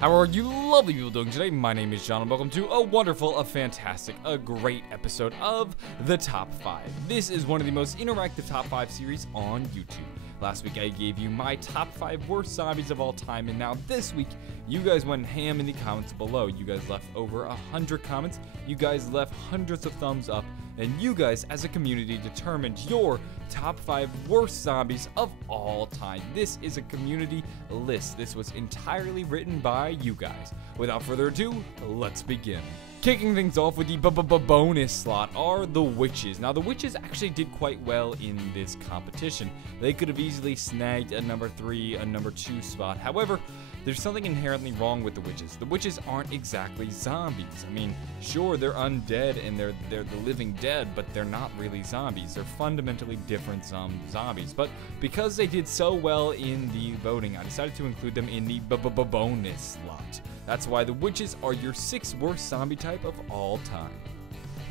How are you lovely people doing today? My name is John and welcome to a wonderful, a fantastic, a great episode of The Top 5. This is one of the most interactive Top 5 series on YouTube. Last week I gave you my top 5 worst zombies of all time, and now this week you guys went ham in the comments below. You guys left over 100 comments, you guys left hundreds of thumbs up, and you guys as a community determined your top 5 worst zombies of all time. This is a community list. This was entirely written by you guys. Without further ado, let's begin. Kicking things off with the bonus slot are the witches. Now the witches actually did quite well in this competition. They could have easily snagged a number 3, a number 2 spot. However, there's something inherently wrong with the witches. The witches aren't exactly zombies. I mean, sure, they're undead and they're the living dead, but they're not really zombies. They're fundamentally different zombies. But because they did so well in the voting, I decided to include them in the bonus slot. That's why the witches are your 6th worst zombie type of all time.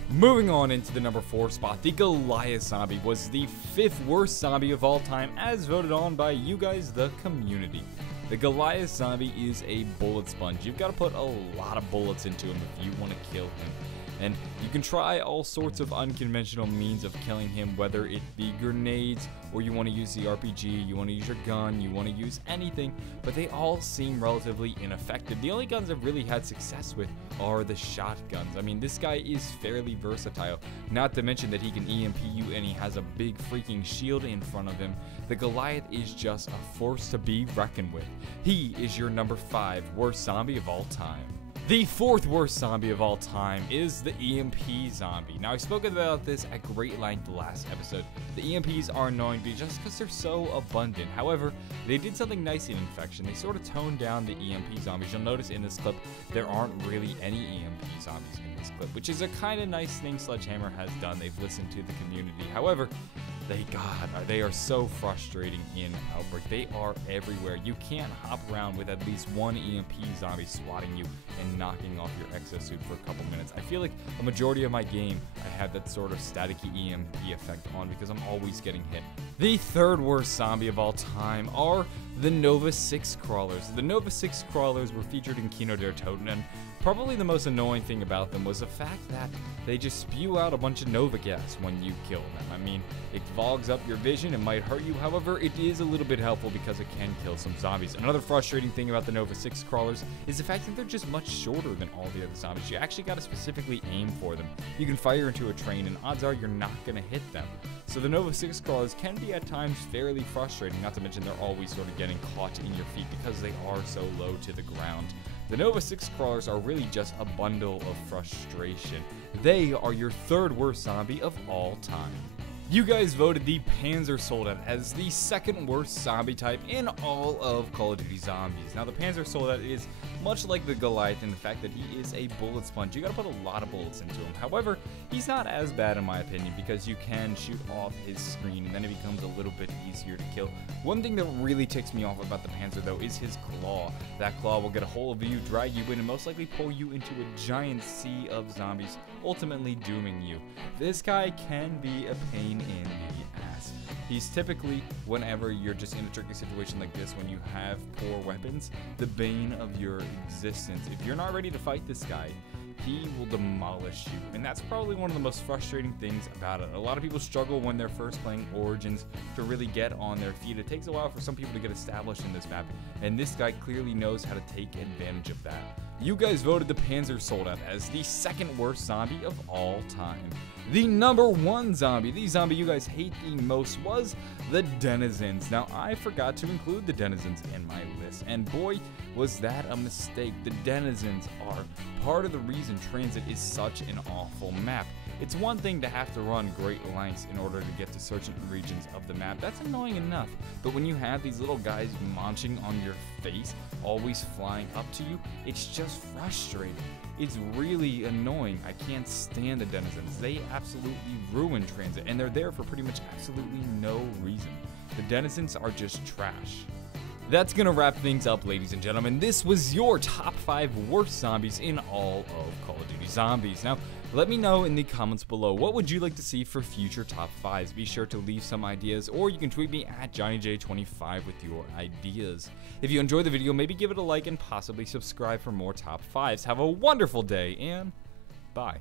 Moving on into the number 4 spot, the Goliath zombie was the 5th worst zombie of all time as voted on by you guys, the community. The Goliath zombie is a bullet sponge. You've got to put a lot of bullets into him if you want to kill him. And you can try all sorts of unconventional means of killing him, whether it be grenades, or you want to use the RPG, you want to use your gun, you want to use anything, but they all seem relatively ineffective. The only guns I've really had success with are the shotguns. I mean, this guy is fairly versatile, not to mention that he can EMP you and he has a big freaking shield in front of him. The Goliath is just a force to be reckoned with. He is your number 5 worst zombie of all time. The 4th worst zombie of all time is the EMP zombie. Now, I spoke about this at great length last episode. The EMPs are annoying just because they're so abundant. However, they did something nice in Infection. They sort of toned down the EMP zombies. You'll notice in this clip, there aren't really any EMP zombies in this clip, which is a kind of nice thing Sledgehammer has done. They've listened to the community. However, they are so frustrating in Outbreak. They are everywhere. You can't hop around with at least one EMP zombie swatting you and knocking off your exosuit for a couple minutes. I feel like a majority of my game, I have that sort of staticky EMP effect on because I'm always getting hit. The 3rd worst zombie of all time are the Nova 6 crawlers. The Nova 6 crawlers were featured in Kino der Toten, and probably the most annoying thing about them was the fact that they just spew out a bunch of Nova gas when you kill them. I mean, it fogs up your vision, it might hurt you, however, it is a little bit helpful because it can kill some zombies. Another frustrating thing about the Nova 6 crawlers is the fact that they're just much shorter than all the other zombies. You actually gotta specifically aim for them. You can fire into a train and odds are you're not gonna hit them. So the Nova 6 crawlers can be at times fairly frustrating, not to mention they're always sort of getting caught in your feet because they are so low to the ground. The Nova 6 crawlers are really just a bundle of frustration. They are your 3rd worst zombie of all time. You guys voted the PANZER SOLDAT as the 2nd worst zombie type in all of Call of Duty Zombies. Now the PANZER SOLDAT is much like the Goliath in the fact that he is a bullet sponge. You gotta put a lot of bullets into him. However, he's not as bad in my opinion because you can shoot off his screen and then it becomes a little bit easier to kill. One thing that really ticks me off about the Panzer though is his claw. That claw will get a hold of you, drag you in, and most likely pull you into a giant sea of zombies, ultimately dooming you. This guy can be a pain in the ass. He's typically, whenever you're just in a tricky situation like this, when you have poor weapons, the bane of your existence. If you're not ready to fight this guy, he will demolish you, and that's probably one of the most frustrating things about it. A lot of people struggle when they're first playing Origins to really get on their feet. It takes a while for some people to get established in this map, and this guy clearly knows how to take advantage of that. You guys voted the PANZER SOLDAT as the 2nd worst zombie of all time. The number 1 zombie, the zombie you guys hate the most, was the Denizens. Now, I forgot to include the Denizens in my list, and boy, was that a mistake. The Denizens are part of the reason Transit is such an awful map. It's one thing to have to run great lengths in order to get to certain regions of the map. That's annoying enough, but when you have these little guys munching on your face, always flying up to you, it's just frustrating. It's really annoying. I can't stand the Denizens. They absolutely ruin Transit, and they're there for pretty much absolutely no reason. The Denizens are just trash. That's gonna wrap things up, ladies and gentlemen. This was your top 5 worst zombies in all of Call of Duty Zombies. Now, Let me know in the comments below, what would you like to see for future top 5s? Be sure to leave some ideas, or you can tweet me at JohnnyJ25 with your ideas. If you enjoyed the video, maybe give it a like and possibly subscribe for more top 5s. Have a wonderful day, and bye.